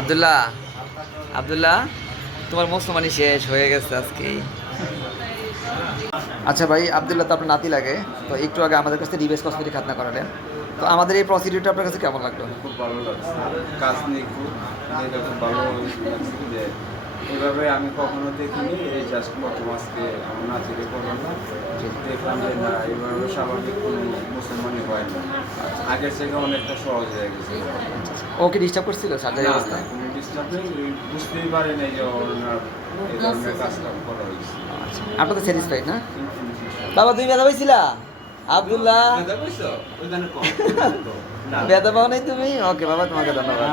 আব্দুল্লাহ, আব্দুল্লাহ, তোমার মুসলমানি শেষ হয়ে গেছে আজকে। আচ্ছা ভাই, আব্দুল্লাহ তো আপনার নাতি লাগে, তো একটু আগে আমাদের কাছে রিবেস কসমেটিক খাতনা করালেন, তো আমাদের এই প্রসিডিউরটা আপনার কাছে কেমন লাগলো? খুব ভালো লাগছে, কাজ নিয়ে খুব এটা খুব ভালো লাগছে যে এভাবে আমি কখনো দেখিনি। এই জাস্ট প্রথম আজকে আমার নাতিকে করলাম না, দেখলাম যে না এভাবে স্বাভাবিক কোনো মুসলমানই হয় না, আগের থেকে অনেকটা সহজ হয়ে গেছে। ওকে ডিস্টার্ব করছিল সার্জারি না, অবস্থায়? কোনো ডিস্টার্ব নেই, বুঝতেই পারে নাই যে ওনার এই ধরনের কাজটা করা হয়েছে। আচ্ছা, আপনার তো স্যাটিসফাইড না? বাবা তুমি ব্যথা পাইছিলা? আব্দুল্লাহ, ব্যথা পাও নাই তুমি? ওকে বাবা, তোমাকে ধন্যবাদ।